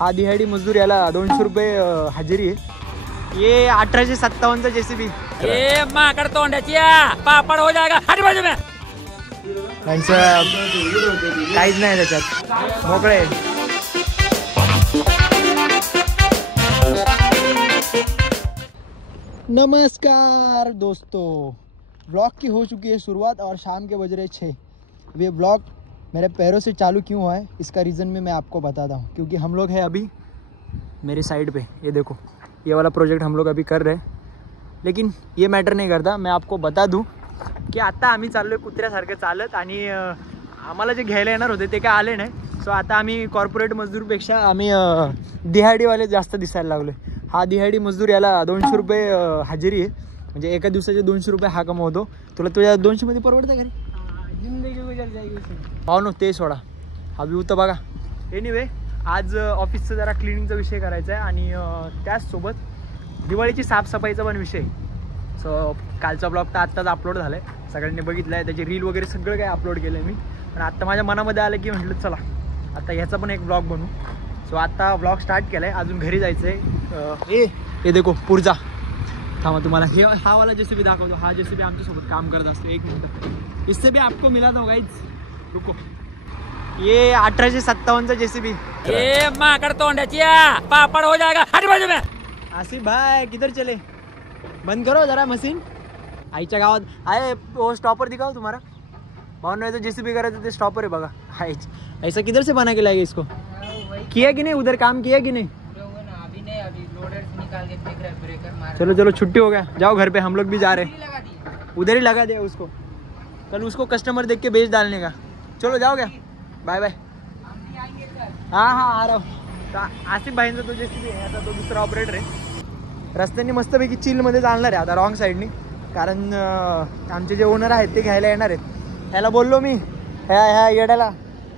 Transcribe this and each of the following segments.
हा दिहाडी मजदूर याला 200 रुपये हजेरी आहे. ये 1857 JCB ये माकड़ तोंडाची पापड हो जाएगा. हट बाजू में. त्यांचं काहीच नाही त्याच्यात, मोकळे. नमस्कार दोस्तों, ब्लॉग की हो चुकी है शुरुआत और शाम के बज रहे 6. ये ब्लॉग मेरे पैरों से चालू क्यों हुआ है इसका रीज़न मैं आपको बताता हूँ. क्योंकि हम लोग हैं अभी मेरे साइड पे, ये देखो ये वाला प्रोजेक्ट हम लोग अभी कर रहे हैं. लेकिन ये मॅटर नाही करता, मैं आपको बता दूँ की आता आम्ही चाललो आहे कुत्र्यासारखं चालत. आणि आम्हाला जे घ्यायला येणार होते ते काय आले नाही. सो आता आम्ही कॉर्पोरेट मजदूरपेक्षा आम्ही दिहाडीवाले जास्त दिसायला लागलो. हा दिहाडी मजदूर याला 200 रुपये हजेरी आहे. म्हणजे एका दिवसाचे 200 रुपये हा कमवतो. तुला तुझ्या 200 मध्ये परवडतं घरी? जिंदगी गुजर जाएगी. पाहू ते सोडा, हा व्ह्यू तर बघा. एनिवे आज ऑफिसचं जरा क्लिनिंगचा विषय करायचा आहे आणि त्याचसोबत दिवाळीची साफसफाईचा पण विषय. सो कालचा ब्लॉग तर आत्ताच अपलोड झाला आहे, सगळ्यांनी बघितलं आहे. त्याची रील वगैरे सगळं काही अपलोड केलं आहे मी. पण आत्ता माझ्या मनामध्ये आलं की म्हटलं चला आता ह्याचा पण एक ब्लॉग बनवू. सो आता ब्लॉग स्टार्ट केला आहे, अजून घरी जायचं आहे. हे देखो पुर्जा. थांबा तुम्हाला हे हा वाला JCB दाखवतो. हा JCB आमच्यासोबत काम करत असतो. 1 मिनट, इससे भी आपको मिला था गाइस. रुको, ये 1857 JCB. ये माकड़ तोंडाची पापड हो जाएगा. हट बाजू में. आसिफ भाई किधर चले? बंद करो जरा मशीन. आईच्या गावात आहे वो स्टॉपर दिखाओ तुम्हारा. भावना तो JCB करायचं ते स्टॉपर आहे बघा. हाय ऐसा किधर से बना के लाएगा इसको? किया कि नहीं उधर काम किया कि नहीं? अभी लोडर से निकाल के फेंक रहा है, ब्रेकर मार. चलो चलो छुट्टी हो गया, जाओ घर पे, हम लोग भी जा रहे हैं. उधर ही लगा दिया उसको, कल उसको कस्टमर देख के बेच डालने का. चलो जाओ क्या, बाय बाय. हाँ हाँ आ रहा हूँ. आसिफ भाईंचा तो JCB आहे, आता तो दुसरा ऑपरेटर आहे. रस्त्याने मस्तपैकी चिलमध्ये चालणार आहे आता रॉंग साईडनी. कारण आमचे जे ओनर आहेत ते घ्यायला येणार आहेत. ह्याला बोललो मी ह्या येड्याला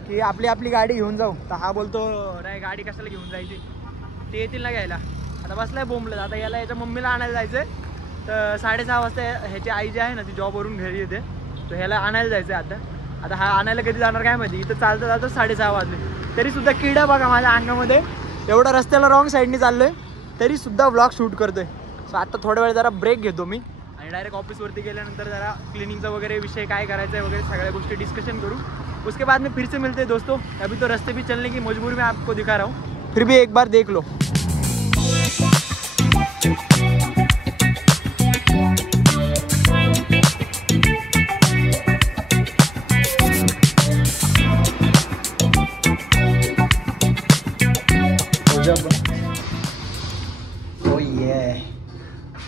की आपली गाडी घेऊन जाऊ. तर हा बोलतो नाही गाडी कशाला घेऊन जायची, ते येतील ना घ्यायला. आता बसलाय बोंबलत. आता याला याच्या मम्मीला आणायला जायचं आहे. तर 6:30 वाजता ह्याची आई जी आहे ना ती जॉबवरून घरी येते. तर ह्याला आणायला जायचं आहे आता हा आणायला कधी जाणार काय माहिती. इथं चालतं 6:30 वाजले तरीसुद्धा किडा बघा माझ्या अंगामध्ये. एवढा रस्त्याला रॉंग साईडनी चाललो आहे तरीसुद्धा व्लॉग शूट करतोय. सो आता थोड्या वेळ जरा ब्रेक घेतो मी आणि डायरेक्ट ऑफिसवरती गेल्यानंतर जरा क्लिनिंगचा वगैरे विषय काय करायचा आहे वगैरे सगळ्या गोष्टी डिस्कशन करू. उसके बाद में फिर से मिलते हैं दोस्तों. अभी तो रास्ते भी चलने की मजबूरी में आपको दिखा रहा हूँ, फिर भी एक बार देख लो.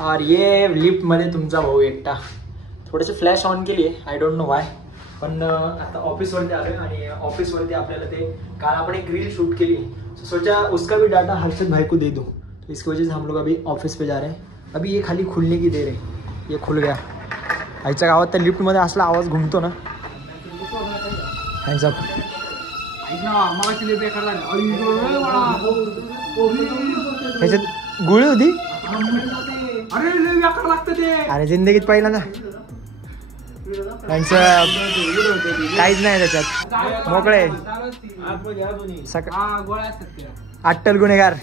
और ये लिफ्ट मध्ये तुमचा भाऊ एकटा. थोडेसे फ्लॅश ऑन केली आहे, आय डोंट नो वाय. पण आता ऑफिसवरती आलो आणि ऑफिसवरती आपल्याला ते काल आपण एक रील शूट केली. सोचा उसका भी डाटा हर्षद भाई को दे दूँ. तो इसकी वजह से हम लोग अभी ऑफिस पे जा रहे हैं. अभी ये खाली खुलने की देर है. ये खुल गया. आईच्या गावात त्या लिफ्टमध्ये असला आवाज घुमतो ना. Hands up. ह्याच्यात गुळी होती. अरे जिंदगीत पाहिला ना. त्यांचं काहीच नाही त्याच्यात, मोकळे. अट्टल गुन्हेगार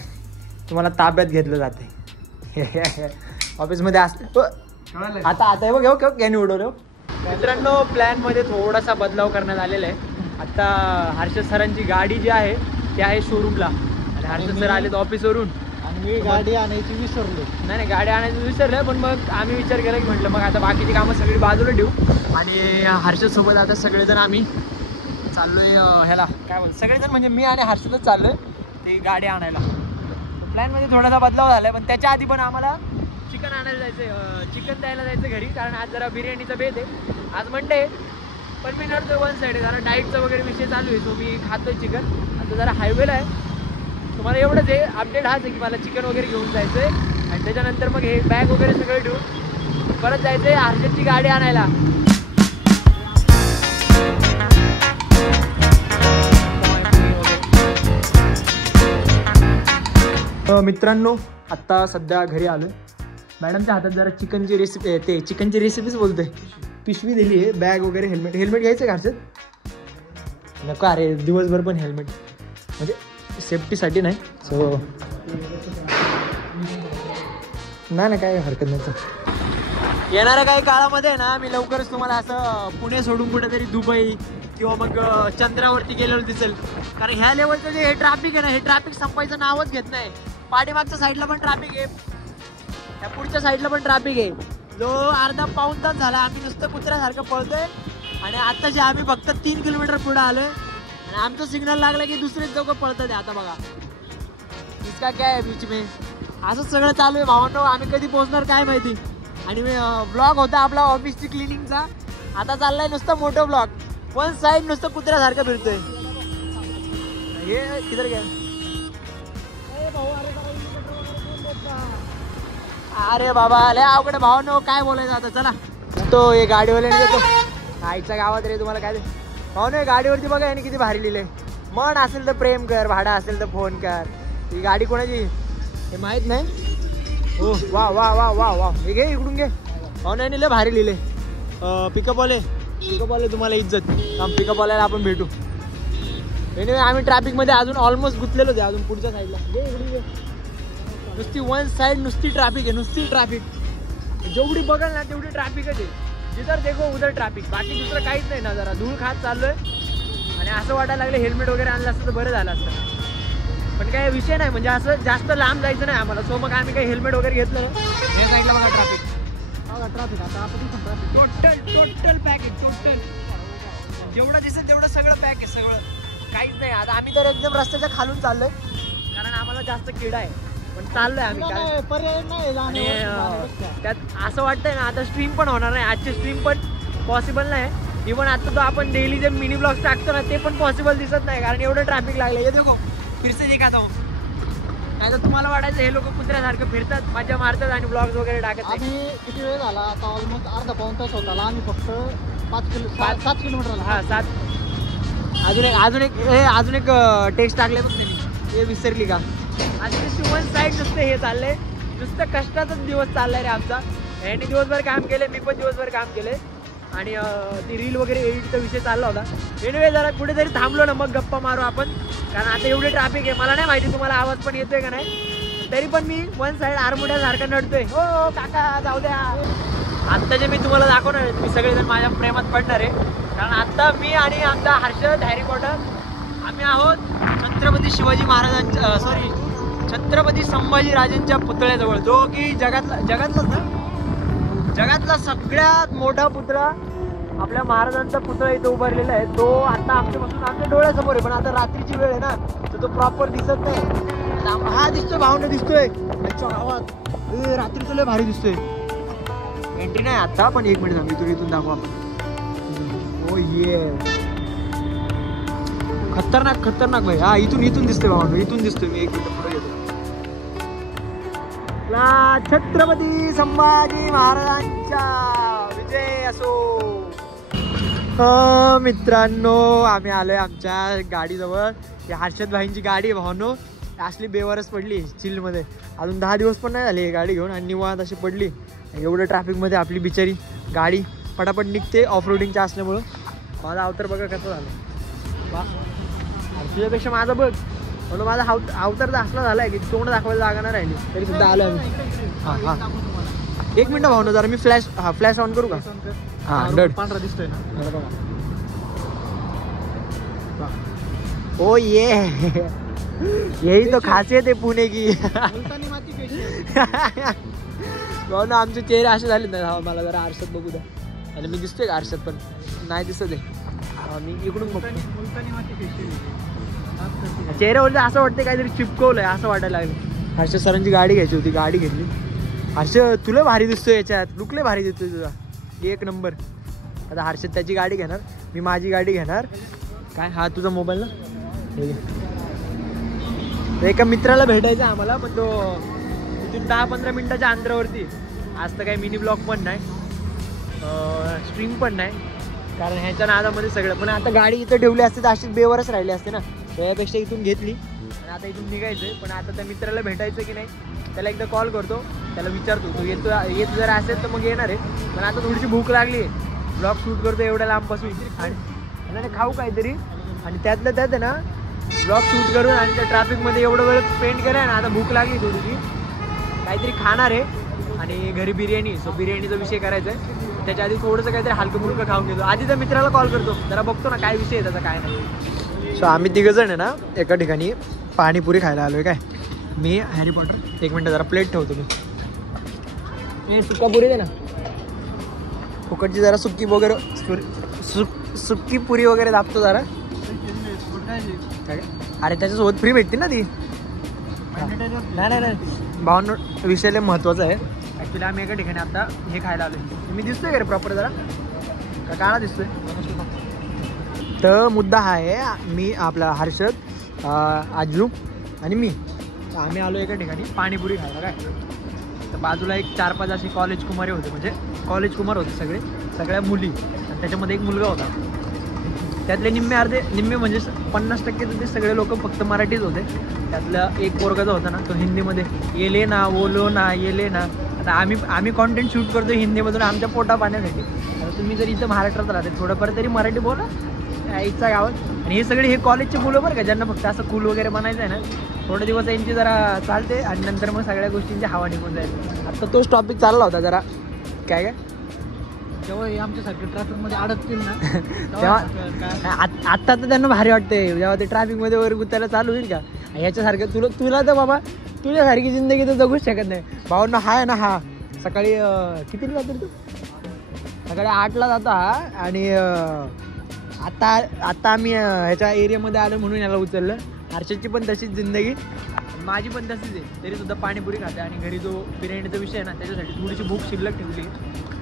तुम्हाला ताब्यात घेतलं जाते ऑफिसमध्ये असते. आता हे बघ कॅनी उडवलं. मित्रांनो प्लॅनमध्ये थोडासा बदलाव करण्यात आलेला आहे. आता हर्षद सरांची गाडी जी आहे ती आहे शोरूमला आणि हर्षद सर आलेत ऑफिसवरून आणि मी गाडी आणायची विसरलो. नाही गाडी आणायचं विसरलं. पण मग आम्ही विचार केला की म्हटलं मग आता बाकीची कामं सगळी बाजूला ठेवू आणि हर्षदसोबत आता सगळेजण आम्ही चाललोय ह्याला काय बोल सगळेजण म्हणजे मी आणि हर्षदच चाललोय ती गाडी आणायला. प्लॅनमध्ये थोडासा बदलाव झाला आहे. पण त्याच्या आधी पण आम्हाला चिकन आणायला जायचं, चिकन द्यायला जायचं घरी. कारण आज जरा बिर्याणीचा बेत आहे. आज मंडे पण मी नडतोय वन साईड आहे कारण डाईटचा वगैरे विषय चालू आहे. सो मी खातोय चिकन. आता जरा हायवेला आहे. तुम्हाला एवढंच आहे अपडेट हाच आहे की मला चिकन वगैरे घेऊन जायचं आहे आणि त्याच्यानंतर मग हे बॅग वगैरे सगळं ठेवून परत जायचं आहे हर्षदची गाडी आणायला. मित्रांनो आत्ता सध्या घरी आलो आहे. मॅडमच्या हातात जरा चिकनची रेसिपी ते चिकनची रेसिपीच बोलतोय. पिशवी दिली आहे, बॅग वगैरे, हेल्मेट घ्यायचं का हर्षद? नको अरे दिवसभर पण हेल्मेट म्हणजे सेफ्टीसाठी नाही. सो नाही ना, काय हरकत नाही. येणाऱ्या काही काळामध्ये ना मी लवकरच तुम्हाला असं पुणे सोडून कुठेतरी दुबई किंवा मग चंद्रावरती गेलेलं दिसेल. कारण ह्या लेवलचं जे हे ट्रॅफिक आहे ना, हे ट्रॅफिक संपायचं नावच घेत नाही. पाठीमागच्या साईडला पण ट्रॅफिक आहे, त्या पुढच्या साईडला पण ट्रॅफिक आहे. जो अर्धा पाऊण तास झाला आम्ही नुसतं कुत्र्यासारखं पळतोय आणि आत्ताचे आम्ही फक्त 3 किलोमीटर पुढे आलोय आणि आमचं सिग्नल लागलं की दुसरेच लोक पळतात. आता बघा इसका काय आहे बीच में. असंच सगळं चालू आहे भावांनो. आम्ही कधी पोहोचणार काय माहिती. आणि ब्लॉग होता आपला ऑफिसची क्लिनिंगचा, आता चाललाय नुसतं मोठं ब्लॉग. वन साईड नुसतं कुत्र्यासारखं फिरतोय. हे किधर गया. अरे बाबा लय अवघड भावांनो, काय बोलायचं आता. चला तो हे गाडीवाल्याने देतो आईच्या गावात रे. तुम्हाला काय भावांनो, गाडीवरती बघा याने किती भारी लिहिलंय. मन असेल तर प्रेम कर, भाडा असेल तर फोन कर. ही गाडी कोणाची हे माहित नाही. हो वा वा वा वा वा. हे घे इकडून घे. भावांनो याने लय भारी लिहिले. पिकअपवाले तुम्हाला इज्जत. पिकअपवाल्याला आपण भेटू. एनिवे आम्ही ट्रॅफिकमध्ये अजून ऑलमोस्ट गुंतलेलो आहे. अजून पुढच्या साईडला घे इकडून घे. नुसती वन साईड नुसती ट्रॅफिक आहे, नुसती ट्रॅफिक. जेवढी बघाल ना तेवढी ट्रॅफिकच आहे. जिधर देखो उधर ट्रॅफिक, बाकी दुसरं काहीच नाही ना. जरा धूळ खात चाललोय आणि असं वाटायला लागलं हेल्मेट वगैरे आणलं असतं तर बरं झालं असतं. पण काही विषय नाही, म्हणजे असं जास्त लांब जायचं नाही आम्हाला. सो मग आम्ही काही हेल्मेट वगैरे घेतलं नाही. या साईडला बघा ट्रॅफिक. ट्रॅफिक आता आपण टोटल पॅक आहे. टोटल जेवढं दिसेल तेवढं सगळं पॅक आहे. सगळं काहीच नाही. आता आम्ही तर एकदम रस्त्याच्या खालून चाललोय कारण आम्हाला जास्त किडा आहे. पण चाललोय आम्ही. आणि त्यात असं वाटतंय ना आता स्ट्रीम पण होणार नाही. आजची स्ट्रीम पण पॉसिबल नाही. इव्हन आता तो आपण डेली जे मिनी ब्लॉग्स टाकतो ना ते पण पॉसिबल दिसत नाही कारण एवढं ट्रॅफिक लागलं. हे देखो फिरसे दिखाता हूं. नाही तर तुम्हाला वाटायचं हे लोक कुत्र्यासारखं फिरतात, मजा मारतात आणि ब्लॉग्स वगैरे टाकत. आम्ही किती वेळ झाला आता ऑलमोस्ट अर्धा पाऊण तास होता. आम्ही फक्त 7 किलोमीटर. हा 7. अजून एक टेक्स्ट टाकले बघ त्यांनी. हे विसरली का. अजून वन साईड नुसतं हे चाललंय. नुसतं कष्टाचाच दिवस चाललाय रे आमचा. यांनी दिवसभर काम केले, मी पण दिवसभर काम केले आणि ती रील वगैरे एडिटचा विषय चालला होता. एनिवे जरा कुठेतरी थांबलो ना मग गप्पा मारू आपण. कारण आता एवढी ट्रॅफिक आहे. मला नाही माहिती तुम्हाला आवाज पण येतोय का नाही, तरी पण मी वन साईड आरमोड्यासारखा नडतोय. हो काका जाऊ द्या. आत्ता जे मी तुम्हाला दाखवणार मी सगळेजण माझ्या प्रेमात पडणार आहे. कारण आत्ता मी आणि आमचा हर्षद हॅरी पॉटर आम्ही आहोत छत्रपती शिवाजी महाराजांच्या छत्रपती संभाजीराजांच्या पुतळ्याजवळ, जो की जगातला सगळ्यात मोठा पुतळा आपल्या महाराजांचा पुतळा इथं उभारलेला आहे. तो आता आमच्या डोळ्यासमोर आहे पण आता रात्रीची वेळ आहे ना तर तो प्रॉपर दिसत नाही. हा दिसतोय भावना दिसतोय त्यांच्या गावात. रात्रीचं लय भारी दिसतोय. एंट्री नाही आता पण 1 मिनिट थांब. इथून दाखवू आपण. ओ ये खतरनाक भाई. हा इथून दिसतोय भावना. इथून दिसतोय मी. 1 मिनिट पुढे येतो. छत्रपती संभाजी महाराजांचा विजय असो. मित्रांनो आम्ही आलोय आमच्या गाडीजवळ. ही हर्षद भाईंची गाडी आहे भावनो. असली बेवारच पडली चिलमध्ये. अजून 10 दिवस पण नाही झाले ही गाडी घेऊन आणि निवांत अशी पडली. एवढं ट्रॅफिकमध्ये आपली बिचारी गाडी पटापट निघते ऑफ रोडिंगच्या असल्यामुळं. माझा अवतार बघा कसं झालं. वा तुझ्यापेक्षा माझा बघ. म्हणून माझा अवतार असला झालाय की तोंड दाखवायला जागा नाही राहिली तरी सुद्धा आलो आम्ही. हां 1 मिनिट भावना जरा मी फ्लॅश ऑन करू का. हां डड पांढरा दिसतोय ना बघा. ओ ये यही तो खासियत आहे पुणे की. भावना आमचे चेहरे असे झाले ना. मला जरा आरशात बघू द्या. आणि मी दिसतोय का आरशात पण नाही दिसत आहे. मी इकडून बघतो. चेहऱ्यावर असं वाटतं काहीतरी चिपकवलंय असं वाटायला लागलं. हर्षद सरांची गाडी घ्यायची होती, गाडी घेतली. हर्षद तुला भारी दिसतोय याच्यात, लुकले भारी दिसतोय तुझा 1 नंबर. आता हर्षद त्याची गाडी घेणार, मी माझी गाडी घेणार. काय हा तुझा मोबाईल ना. एका मित्राला भेटायचं आम्हाला पण तो तिथून 10-15 मिनिटाच्या अंतरावरती. आज तर काही मिनी ब्लॉग पण नाही, स्ट्रीम पण नाही कारण ह्याच्या नादामध्ये सगळं. पण आता गाडी इथं ठेवली असते तर अशीच बेवरच राहिली असते ना. त्यापेक्षा इथून घेतली आणि आता इथून निघायचंय. पण आता त्या मित्राला भेटायचं की नाही त्याला एकदा कॉल करतो, त्याला विचारतो तो येत जर असेल तर मग येणार आहे. पण आता थोडीशी भूक लागली आहे, ब्लॉग शूट करतो एवढ्या लांबपासून आणि खाऊ काहीतरी. आणि त्यातलं त्यात आहे ना ब्लॉग शूट करून आणि त्या ट्रॅफिकमध्ये एवढं वेळ स्पेंड केलं ना. आता भूक लागली थोडीशी, काहीतरी खाणार आहे आणि घरी बिर्याणी. सो बिर्याणीचा विषय करायचा आहे. त्याच्या आधी थोडंसं काहीतरी हलकं मुलकं खाऊन घेतो. आधी त्या मित्राला कॉल करतो, जरा बघतो ना काय विषय आहे त्याचा काय नाही. सो आम्ही तिघंजण आहे ना एका ठिकाणी पाणीपुरी खायला आलो आहे. काय मी हॅरी पॉटर. एक मिनटं जरा प्लेट ठेवतो मी. सुक्का पुरी दे ना, फुकटची जरा सुक्की वगैरे सुक्की पुरी वगैरे दाबतो जरा. अरे त्याच्यासोबत फ्री भेटते ना ती. नाही भावना विषय महत्त्वाचा आहे. ॲक्च्युली आम्ही एका ठिकाणी आता हे खायला आलो. मी दिसतोय का रे प्रॉपर जरा का काळा दिसतोय. तर मुद्दा हा आहे, मी आपला हर्षद, आजू आणि मी आम्ही आलो एका ठिकाणी पाणीपुरी खायला. काय तर बाजूला एक 4-5 असे कॉलेज कुमारी होते, म्हणजे कॉलेज कुमार होते सगळ्या मुली, आणि त्याच्यामध्ये एक मुलगा होता. त्यातले निम्मे म्हणजे 50% ते सगळे लोक फक्त मराठीच होते. त्यातला एक पोरगा जो होता ना तो हिंदीमध्ये येले ना बोलो ना येले ना. आता आम्ही कॉन्टेंट शूट करतो हिंदीमधून आमच्या पोटा पाण्यासाठी. आता तुम्ही जर इथं महाराष्ट्रात राहते थोडंफार तरी मराठी बोला इथच्या गावात. आणि हे सगळे हे कॉलेजचे मुलं बरं का, ज्यांना फक्त असं कूल वगैरे बनायचं आहे ना. थोडे दिवस यांची जरा चालते आणि नंतर मग सगळ्या गोष्टींची हवा निघून जाईल. आता तोच टॉपिक चालला होता जरा काय जेव्हा हे आमच्यासारखे ट्रॅफिकमध्ये अडकतील ना तेव्हा आत्ता तर त्यांना भारी वाटते. जेव्हा ते ट्रॅफिकमध्ये वगैरे गुतायला चालू होईल का ह्याच्यासारखं तुला तर बाबा तुझ्यासारखी जिंदगी तर जगूच शकत नाही. भावना हा आहे ना. हा सकाळी कितीला जातो तू? सकाळी 8ला जाता. आणि आत्ता आम्ही ह्याच्या एरियामध्ये आलो म्हणून याला उचललं. हर्षदची पण तशीच जिंदगी, माझी पण तशीच आहे. तरीसुद्धा पाणीपुरी खाते. आणि घरी जो बिर्याणीचा विषय आहे ना त्याच्यासाठी थोडीशी भूक शिल्लक ठेवली,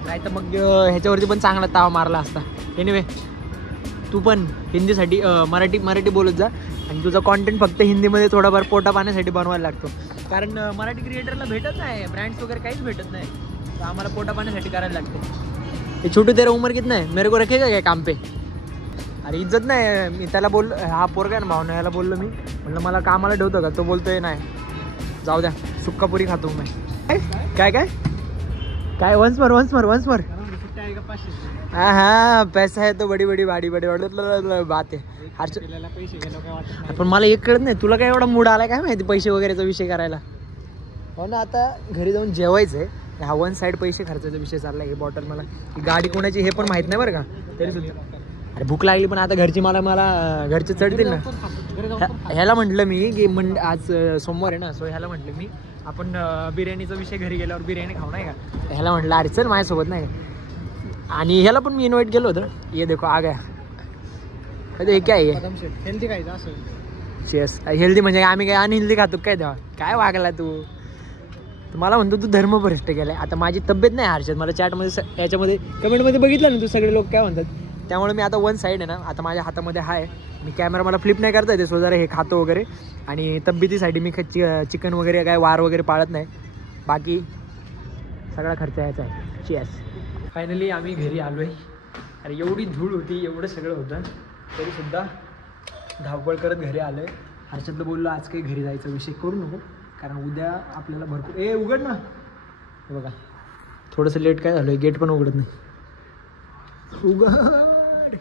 नाही तर मग ह्याच्यावरती पण चांगला ताव मारला असता. एनिवे तू पण हिंदीसाठी मराठी बोलत जा. आणि तुझा कॉन्टेंट फक्त हिंदीमध्ये थोडाफार पोटा पाण्यासाठी बनवायला लागतो, कारण मराठी क्रिएटरला भेटत नाही, ब्रँड्स वगैरे काहीच भेटत नाही. तर आम्हाला पोटा पाण्यासाठी करायला लागते. हे छोटू तेरा उमर कितना है, मेरे को रखेगा काय काम पे. अरे इज्जत नाही. मी त्याला बोल, हा पोरगा ना भावना, याला बोललो मी म्हणलं मला कामाला ठेवतो का. तो बोलतोय नाही जाऊ द्या सुक्कापुरी खातो मी. काय काय काय वन्स मर हाँ हाँ पैसा है तो बड़ी बाड़ी बात आहे. पण मला एक कळत नाही तुला काय एवढा मूड आलाय काय माहिती पैसे वगैरेचा विषय करायला. हो ना, आता घरी जाऊन जेवायचं आहे. हा 1 साईड पैसे खर्चाचा विषय चालला. हे बॉटल मला ही गाडी कोणाची हे पण माहीत नाही बरं का. तरी सुद्धा अरे भूक लागली, पण आता घरची मला घरचे चढतील ना. ह्याला म्हटलं मी की आज सोमवार आहे ना, सो ह्याला म्हटलं मी आपण बिर्याणीचा विषय घरी गेल्यावर बिर्याणी खाऊ नाही का. ह्याला म्हटलं अरे चल माझ्यासोबत नाही. आणि ह्याला पण मी इन्व्हाइट केलं होतं. ये देखो आ गया. हे काय आहे हेल्दी खायचं असं. शेस हेल्दी म्हणजे आम्ही काय अनहेल्दी खातो काय तेव्हा. काय वागला तू. मला म्हणतो तू धर्मभ्रष्ट गेलाय. आता माझी तब्येत नाही हर्षद, मला चॅटमध्ये याच्यामध्ये कमेंटमध्ये बघितलं ना तू सगळे लोक काय म्हणतात. त्यामुळे मी आता 1 साईड आहे ना, आता माझ्या हातामध्ये आहे. मी कॅमेरा मला फ्लिप नाही करता येते, सो जरा हे खातो वगैरे. आणि तब्येतीसाठी मी चिकन वगैरे काय वार वगैरे पाळत नाही. बाकी सगळा खर्च यायचा आहे. चीअर्स. फायनली आम्ही घरी आलो आहे. अरे एवढी धूळ होती, एवढं सगळं होतं, तरीसुद्धा धावपळ करत घरी आलो आहे. हर्षदला बोललो आज काही घरी जायचा विषय करू नको, कारण उद्या आपल्याला भरपूर उघड ना. हे बघा थोडंसं लेट काय झालं, गेट पण उघडत नाही. उघड.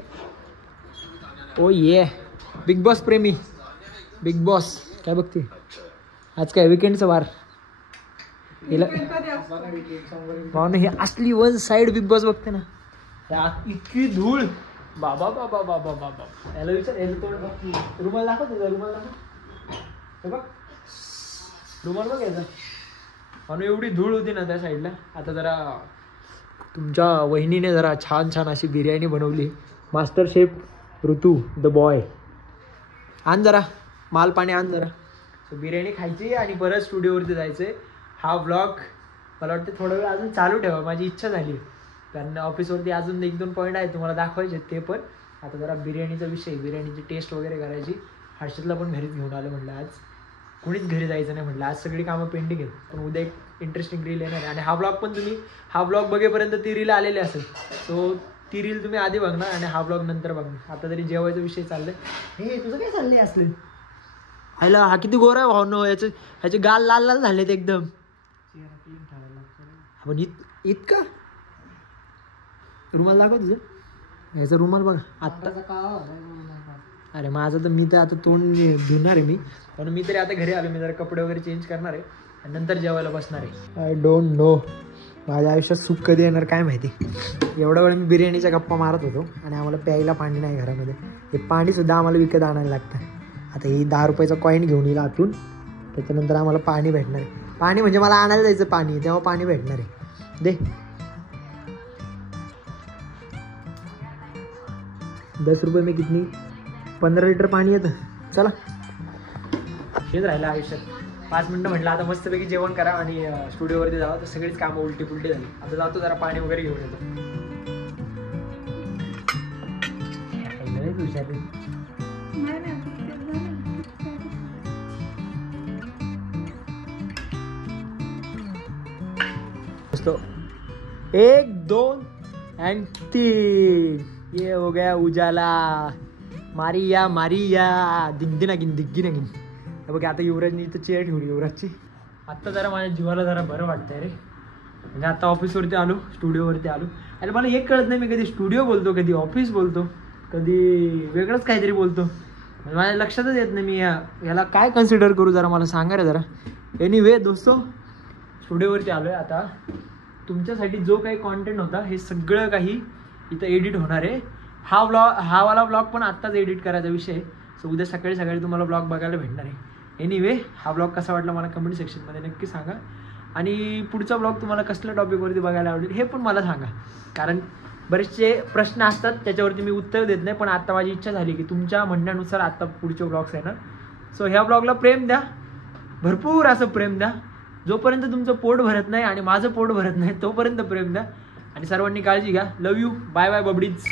ओ ये बिग बॉस प्रेमी. बिग बॉस काय बघते आज, काय विकेंडचा वार. पाहुणे हे असली 1 साईड बिग बॉस बघते ना, इतकी धूळ. बाबा बाबा बाबा बाबा. याला विचार, रुमाल दाखव तुझा, रुमाल दाखव. हे बघ रुमाल बघ याचा. म्हणून एवढी धूळ होती ना त्या साईडला. आता जरा तुमच्या वहिनीने जरा छान अशी बिर्याणी बनवली. मास्टर शेफ ऋतू द बॉय. आण जरा माल पाणी आण जरा. सो बिर्याणी खायची आणि परत स्टुडिओवरती जायचं आहे. हा व्लॉग मला वाटतं थोडा वेळ अजून चालू ठेवा, माझी इच्छा झाली, कारण ऑफिसवरती अजून 1-2 पॉईंट आहेत तुम्हाला दाखवायचे ते पण. आता जरा बिर्याणीचा विषय, बिर्याणीची टेस्ट वगैरे करायची. हर्षदला पण घरीच घेऊन आलं. म्हटलं आज कुणीच घरी जायचं नाही, म्हटलं आज सगळी कामं पेंडिंग आहेत, पण उद्या एक इंटरेस्टिंग रील येणार आहे. आणि हा ब्लॉग पण तुम्ही हा ब्लॉग बघेपर्यंत ती रील आलेली असेल, सो ती रील तुम्ही आधी बघणार आणि हा ब्लॉग नंतर बघणार. आता तरी जेवायचा विषय चाललाय. हे तुझं काय चाललंय असले. आयला हा किती गोरा आहे भावनो. ह्याचे गाल लाल झालेत एकदम. पण इतका रुमाल दाखव तुझं. ह्याचा रुमाल बघा आत्ता. अरे माझं तर मी तर आता तोंड धुणार आहे मी, पण मी तरी आता घरी आलो. मी जरा कपडे वगैरे चेंज करणार आहे आणि नंतर जेवायला बसणार आहे. आय डोंट नो माझ्या आयुष्यात सुख कधी येणार काय माहिती. एवढा वेळ मी बिर्याणीच्या गप्पा मारत होतो आणि आम्हाला प्यायला पाणी नाही घरामध्ये. हे पाणीसुद्धा आम्हाला विकत आणायला लागतं. आता ही 10 रुपयाचा कॉईन घेऊन येईल आतून, त्याच्यानंतर आम्हाला पाणी भेटणार आहे. पाणी म्हणजे मला आणायला जायचं पाणी, तेव्हा पाणी भेटणार आहे. दे 10 रुपये में कितनी 15 लिटर पाणी येतं. चला हेच राहिलं आयुष्यात. 5 मिनटं म्हटलं आता मस्तपैकी जेवण करा आणि स्टुडिओवरती जावं. तर सगळीच कामं उलटी पुलटी झाली. आता जातो जरा पाणी वगैरे घेऊन येतो. दोस्तों 1 2 and 3 ये हो गया उजाला. मारिया दिग्गी नगीन. बघ आता युवराजनी इथं चेअर ठेवली युवराजची. आत्ता जरा माझ्या जीवाला जरा बरं वाटतंय रे. म्हणजे आता ऑफिसवरती आलो, स्टुडिओवरती आलो. अरे मला एक कळत नाही, मी कधी स्टुडिओ बोलतो, कधी ऑफिस बोलतो, कधी वेगळंच काहीतरी बोलतो. म्हणजे माझ्या लक्षातच येत नाही मी याला काय कन्सिडर करू. जरा मला सांगा रे जरा. एनिवे दोस्तो स्टुडिओवरती आलो आहे आता. तुमच्यासाठी जो काही कॉन्टेंट होता हे सगळं काही इथं एडिट होणार आहे. हा वाला ब्लॉग पण आत्ताच एडिट करायचा विषय आहे. सो उद्या सकाळी तुम्हाला ब्लॉग बघायला भेटणार आहे. एनिवे हा ब्लॉग कसा वाटला मला कमेंट सेक्शनमध्ये नक्की सांगा. आणि पुढचा ब्लॉग तुम्हाला कसल्या टॉपिकवरती बघायला आवडेल हे पण मला सांगा. कारण बरेचसे प्रश्न असतात त्याच्यावरती मी उत्तर देत नाही. पण आता माझी इच्छा झाली की तुमच्या म्हणण्यानुसार आता पुढचे ब्लॉग्स येणार. सो ह्या ब्लॉगला प्रेम द्या, भरपूर असं प्रेम द्या. जोपर्यंत तुमचं पोट भरत नाही आणि माझं पोट भरत नाही तोपर्यंत प्रेम द्या. आणि सर्वांनी काळजी घ्या. Love you. Bye bye बबडीज.